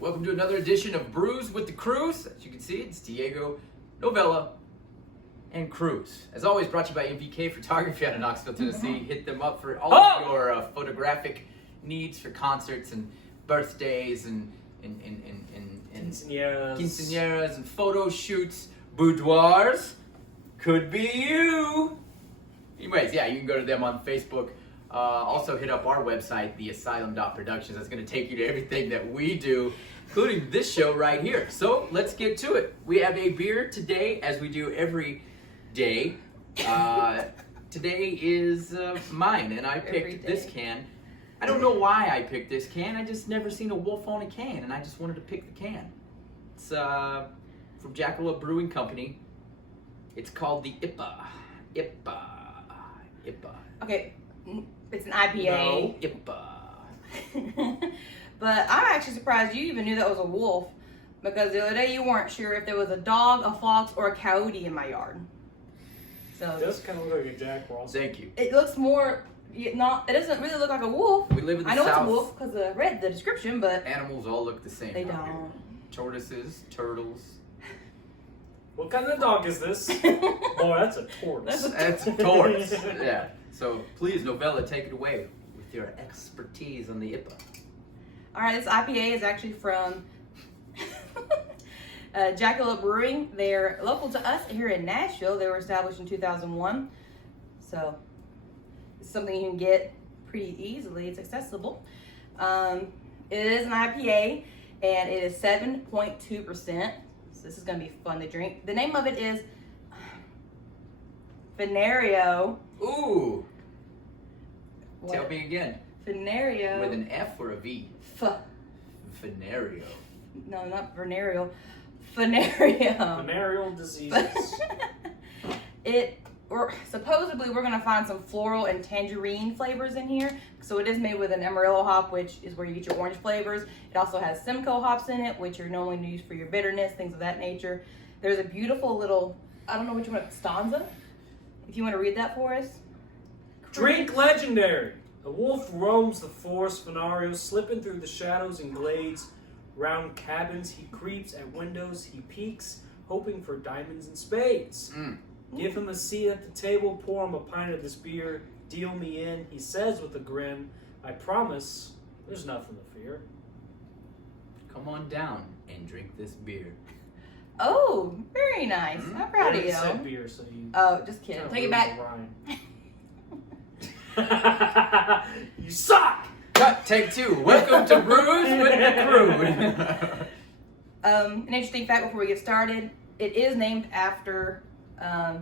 Welcome to another edition of Brews with the Crews. As you can see, it's Diego, Novella, and Cruz. As always, brought to you by MVK Photography out of Knoxville, Tennessee. Hit them up for all of your photographic needs for concerts and birthdays and quinceañeras and photo shoots, boudoirs. Could be you. Anyways, yeah, you can go to them on Facebook. Also hit up our website, theasylum.productions. That's going to take you to everything that we do, including this show right here. So let's get to it. We have a beer today, as we do every day. Today is mine, and I picked this can. I don't know why I picked this can. I just never seen a wolf on a can, and I just wanted to pick the can. It's from Jackalope Brewing Company. It's called the IPA. IPA. Okay, it's an IPA. No, IPA. But I'm actually surprised you even knew that was a wolf, because the other day you weren't sure if there was a dog, a fox, or a coyote in my yard. So It does kind of look like a jaguar. Thank you. it looks more it doesn't really look like a wolf. We live in the I know South. it's a wolf because I read the description, but Animals all look the same. they out here. don't. Tortoises, turtles. What kind of dog is this? Boy, that's a tortoise. That's a tortoise. Yeah. So please, Novella, take it away with your expertise on the IPA. All right, this IPA is actually from Jackalope Brewing. They're local to us here in Nashville. They were established in 2001. So it's something you can get pretty easily. It's accessible. It is an IPA, and it is 7.2%. So this is going to be fun to drink. The name of it is Fennario. Ooh. What? Tell me again. Fennario. With an F or a V? Fennario. No, not venereal. Fennario. Venereal diseases. Supposedly we're gonna find some floral and tangerine flavors in here. So it is made with an Amarillo hop, which is where you get your orange flavors. It also has Simcoe hops in it, which are normally used for your bitterness, things of that nature. There's a beautiful little, I don't know which one, stanza. If you want to read that for us. Drink legendary. A wolf roams the forest, Fennario, slipping through the shadows and glades. Round cabins he creeps, at windows he peeks, hoping for diamonds and spades. Give him a seat at the table, pour him a pint of this beer, deal me in, he says with a grin. I promise, there's nothing to fear. Come on down and drink this beer. Oh, very nice. I'm proud of I you. said beer, so you Oh, just kidding. kinda Take it ruined back. the rhyme. You suck! Cut, take two. Welcome to Brews with the Crew. An interesting fact before we get started, it is named after there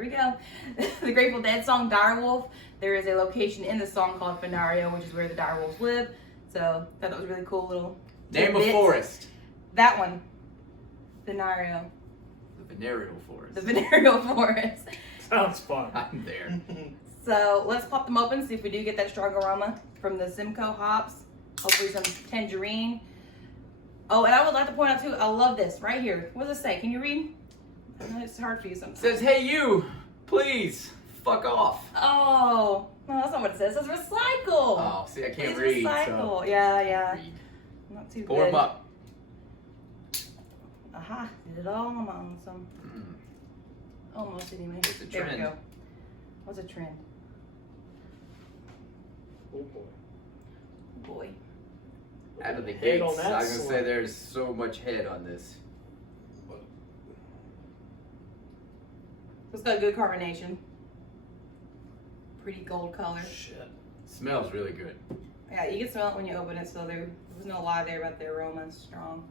we go. The Grateful Dead song Direwolf. There is a location in the song called Fennario, which is where the direwolves live. So I thought that was a really cool little Name a tidbit. forest. That one. Fennario. The venereal forest. The venereal forest. Sounds fun. I'm there. So let's pop them open, see if we do get that strong aroma from the Simcoe hops. Hopefully some tangerine. Oh, and I would like to point out too, I love this right here. What does it say? Can you read? I know it's hard for you sometimes. It says, hey you, please, fuck off. Oh, no, that's not what it says. It says recycle. Oh, see, I can't It's read. recycle. So Yeah. read. Not too Pour good. them up. Aha, did it all on my own. Some almost anyway. It's a There we trend. go. What's a trend? Oh boy. Boy. Out of the Head gates, I on was that gonna slide. say there's so much head on this. It's got good carbonation. Pretty gold color. Shit. Smells really good. Yeah, you can smell it when you open it, so there was no lie there about the aroma. It's strong.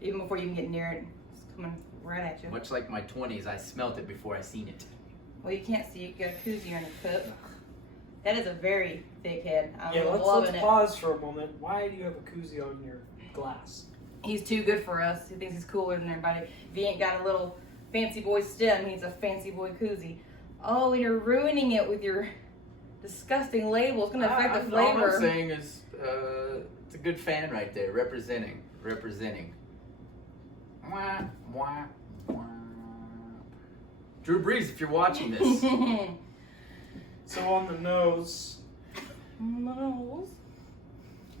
Even before you even get near it, it's coming right at you. Much like my 20s, I smelt it before I seen it. Well, you can't see it. You got a koozie on your cup. That is a very thick head. I'm Yeah, loving let's it. pause for a moment. Why do you have a koozie on your glass? He's too good for us. He thinks he's cooler than everybody. If he ain't got a little fancy boy stem, he's a fancy boy koozie. Oh, and you're ruining it with your disgusting label. It's gonna affect the All flavor. I'm saying is, it's a good fan right there, representing. Wah, wah, wah. Drew Brees, if you're watching this, So on the nose, Nose.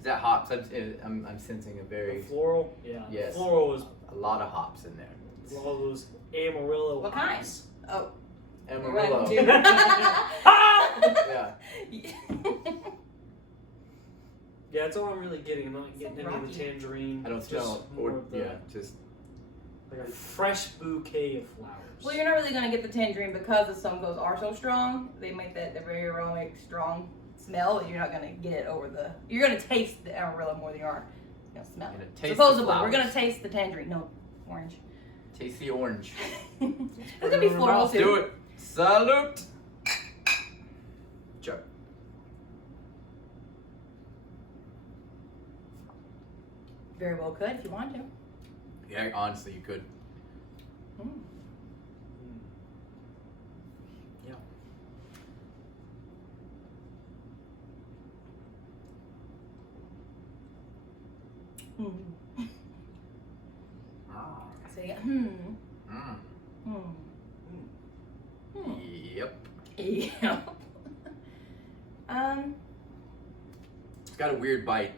Is that hops? I'm sensing a very Floral? Yeah. Yes. Floral is a lot of hops in there. all those Amarillo. What kind? hops. Oh. Amarillo. Right, Yeah. Yeah, that's all I'm really getting. I'm not getting any of the rocky. tangerine. I don't just smell more or of the, just like a fresh bouquet of flowers. Well, you're not really gonna get the tangerine because the Simcoes are so strong. They make the very aromatic, strong smell. But you're not gonna get it over the. You're gonna taste the Amarillo more than you are gonna smell You're it. gonna taste the Supposedly, we're flowers. gonna taste the tangerine. No, orange. taste the orange. It's gonna be floral too. Do it. Salute. Chuck. Very well could if you want to. Yeah, honestly, you could. Mm. Yeah. Mm. Ah. So you got Mm. Yep. Yeah. It's got a weird bite.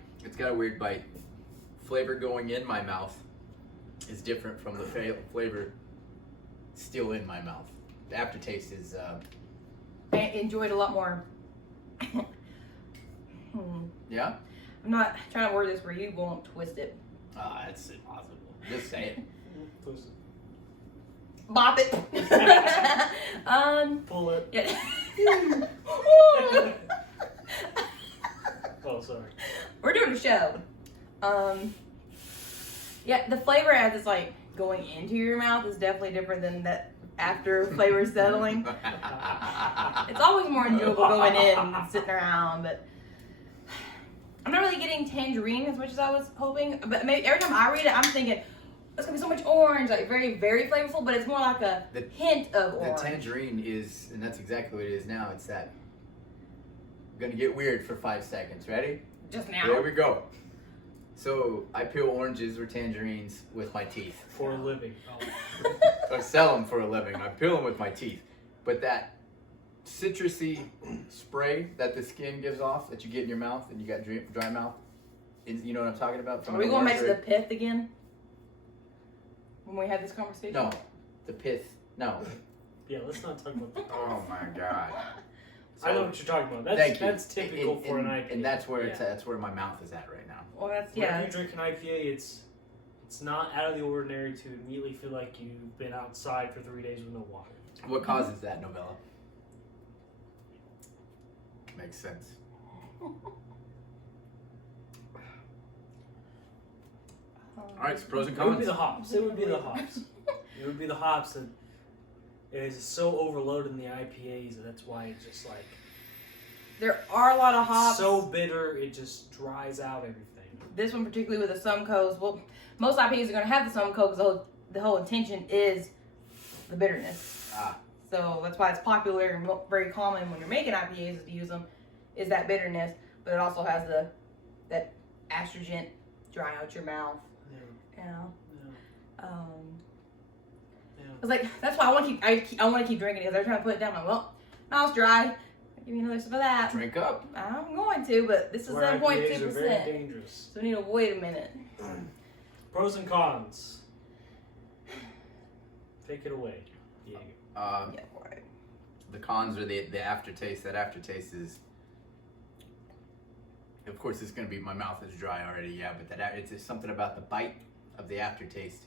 Flavor going in my mouth is different from the flavor still in my mouth. The aftertaste is. I enjoyed a lot more. Yeah. I'm not trying to word this where you won't twist it. It's impossible. Just say it. Bop it. Pull it. Yeah. Oh, sorry. We're doing a show. Yeah, the flavor as it's like going into your mouth is definitely different than that after flavor settling. It's always more enjoyable going in and sitting around, but I'm not really getting tangerine as much as I was hoping. But maybe every time I read it, I'm thinking it's gonna be so much orange, like very, very flavorful. But it's more like a hint of orange. The tangerine is, and that's exactly what it is now. It's that. I'm gonna get weird for 5 seconds. Ready? Just now. There we go. So I peel oranges or tangerines with my teeth. For a living. I sell them for a living. I peel them with my teeth. But that citrusy spray that the skin gives off that you get in your mouth and you got dry mouth, you know what I'm talking about? Are we going back to the pith again? When we had this conversation? No, the pith. No. Yeah, let's not talk about that. Oh my god. I know what you're talking about. That's typical for an IPA. And that's where that's where my mouth is at right now. Well, that's Whenever you drink an IPA, it's not out of the ordinary to immediately feel like you've been outside for 3 days with no water. What causes that, Novella? Makes sense. All right, so pros and It would cons. be the hops. It would be the hops. It would be the hops that is so overloaded in the IPAs that that's why it's just like There are a lot of hops. so bitter it just dries out everything. This one particularly with the Simcoes. Well, most IPAs are going to have the Simcoe because the whole intention is the bitterness. So that's why it's popular and very common when you're making IPAs is to use them, is that bitterness. But it also has that astringent, dry out your mouth. Yeah. You know. Yeah. I was like, that's why I want to keep drinking it because every time I put it down, I'm like, well, mouth's dry. Give me another sip of that. Drink up. I'm going to, but this is Where IPAs are very 7.2%. dangerous. So we need to wait a minute. Pros and cons. Take it away. Yeah. Yeah, right. The cons are the aftertaste. That aftertaste is, of course, it's gonna be, my mouth is dry already. Yeah, but it's just something about the bite of the aftertaste,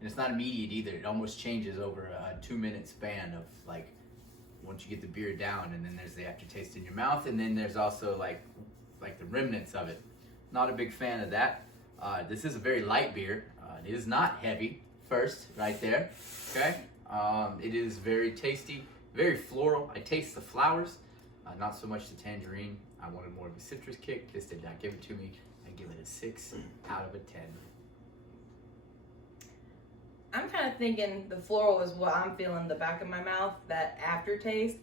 and it's not immediate either. It almost changes over a 2-minute span of like once you get the beer down, and then there's the aftertaste in your mouth, and then there's also like the remnants of it. Not a big fan of that. This is a very light beer. It is not heavy. First, right there. Okay. It is very tasty, very floral. I taste the flowers, not so much the tangerine. I wanted more of a citrus kick. This did not give it to me. I give it a 6 out of a 10. I'm kind of thinking the floral is what I'm feeling in the back of my mouth, that aftertaste.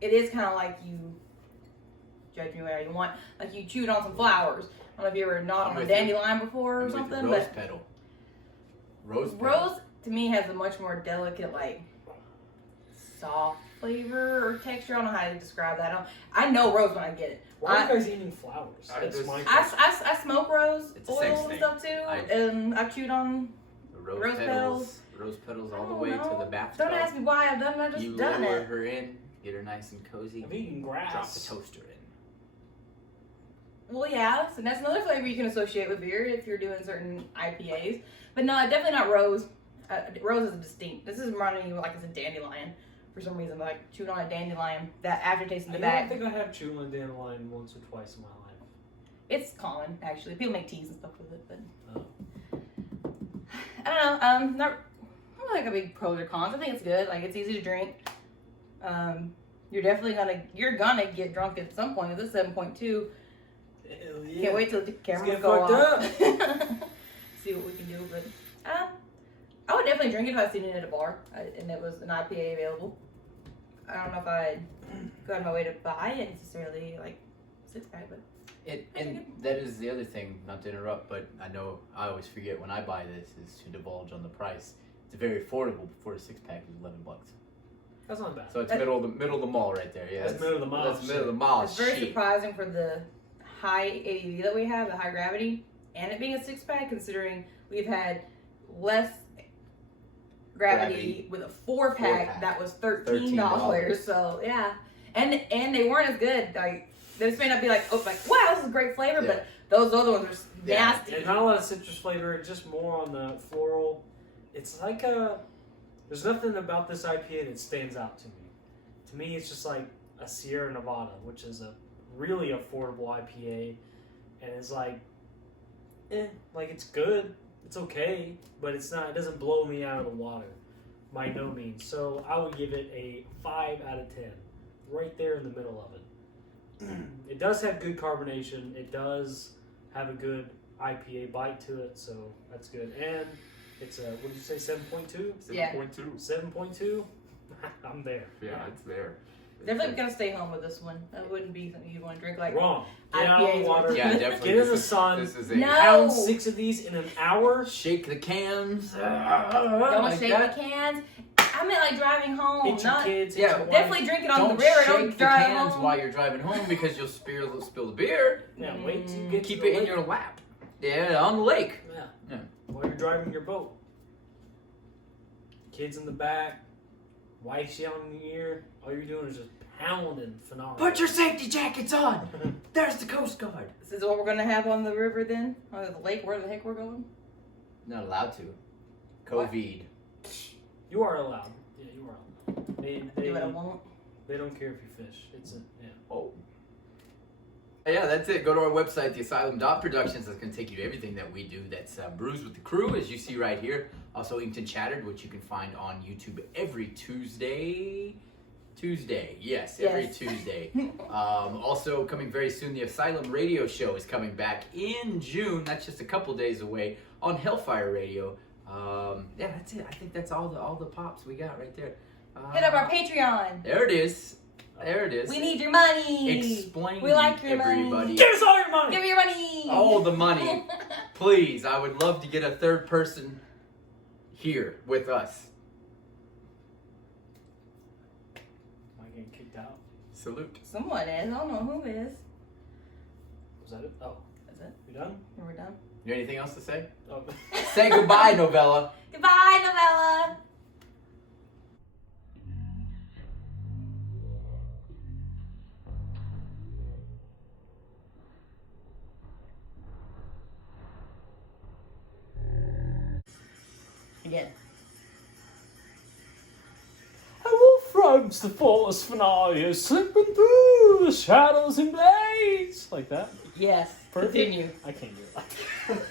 It is kind of like you, judge me whatever you want, like you chewed on some flowers. I don't know if you ever gnawed on a dandelion before or something, Rose but petal. Rose petal. rose to me has a much more delicate, like soft flavor or texture. I don't know how to describe that. I know rose when I get it. Why are you guys eating flowers? That's my question. I smoke rose It's the same oil and thing. stuff too, and I've chewed on The Rose petals. Rose petals all I the don't way know. to the bathtub. Don't ask me why I've done it. I've just You done lower it. her in, get her nice and cozy. I'm eating grass. Drop the toaster in. Well, yeah, so that's another flavor you can associate with beer if you're doing certain IPAs. But no, definitely not rose. Rose is distinct. This is reminding me like it's a dandelion for some reason. Like chewing on a dandelion, that aftertaste in the I back. don't think I have chewed on a dandelion once or twice in my life. It's common actually. People make teas and stuff with it, but Oh. I don't know. Not like a big pros or cons. I think it's good. Like it's easy to drink. You're definitely gonna get drunk at some point. With this 7.2. Hell yeah. Can't wait till the camera get go fucked off. up. See what we can do, but I would definitely drink it if I seen it at a bar and it was an IPA available. I don't know if I'd go out of my way to buy it necessarily, like 6-pack, but And that is the other thing, not to interrupt, but I know I always forget when I buy this is to divulge on the price. It's very affordable for a 6-pack is $11. That's not bad. So it's middle of the mall right there. Yeah, That's middle of the mall That's middle of the mall. it's very shit. surprising for the high ABV that we have, the high gravity, and it being a 6-pack, considering we've had less gravity with a 4-pack that was $13. So yeah, and they weren't as good. Like this may not be like wow, this is a great flavor, but those other ones are nasty. And not a lot of citrus flavor, just more on the floral. It's like there's nothing about this IPA that stands out to me. To me, it's just like a Sierra Nevada, which is a really affordable IPA, and it's like it's good. It's okay, but it's not. It doesn't blow me out of the water, by no means. So I would give it a 5 out of 10, right there in the middle of it. It does have good carbonation. It does have a good IPA bite to it, so that's good. And it's a what did you say, 7.2? Yeah. 7.2. I'm there. Yeah, it's there. Definitely gonna stay home with this one. That wouldn't be something you'd want to drink like Wrong. Get out on IPAs. the water. Yeah, definitely. Get in the sun. This is it. No. Pound 6 of these in an hour. Shake the cans. Don't Like shake that. the cans. I meant like driving home. Hit your Not kids. Yeah, hit your wife. definitely drink it on Don't the river. shake Don't the drive cans home. while you're driving home because you'll spill the beer. Yeah, wait till you get Keep to the it in lake. your lap. Yeah, on the lake. Yeah. While you're driving your boat. Kids in the back. Wife's yelling in your ear. All you're doing is just pounding Fennario. Put your safety jackets on. There's the Coast Guard. This is what we're gonna have on the river then, on the lake. Where the heck we're going? Not allowed to. What? COVID. You are allowed. Yeah, you are allowed. Do what I want. They don't care if you fish. It's yeah. Oh. Yeah, that's it. Go to our website, theasylum.productions. That's going to take you to everything that we do. That's Brews with the Crew, as you see right here. Also, Inkton Chattered, which you can find on YouTube every Tuesday. Yes, every Yes. Tuesday. Also, coming very soon, the Asylum Radio Show is coming back in June. That's just a couple days away on Hellfire Radio. Yeah, that's it. I think that's all the pops we got right there. Hit up our Patreon. There it is. There it is. We need your money. Explain, We like your everybody. money. Give us all your money. Give me your money. All the money. Please, I would love to get a third person here with us. Am I getting kicked out? Salute. Someone is. I don't know who is. Was that it? Oh, Is it? you done? We're done. You have anything else to say? Oh. Say goodbye, Novella. Goodbye, Novella. Again. A wolf roams the forest Fennario, slipping through the shadows and blades. Like that? Yes. Perfect. Continue. I can't do it.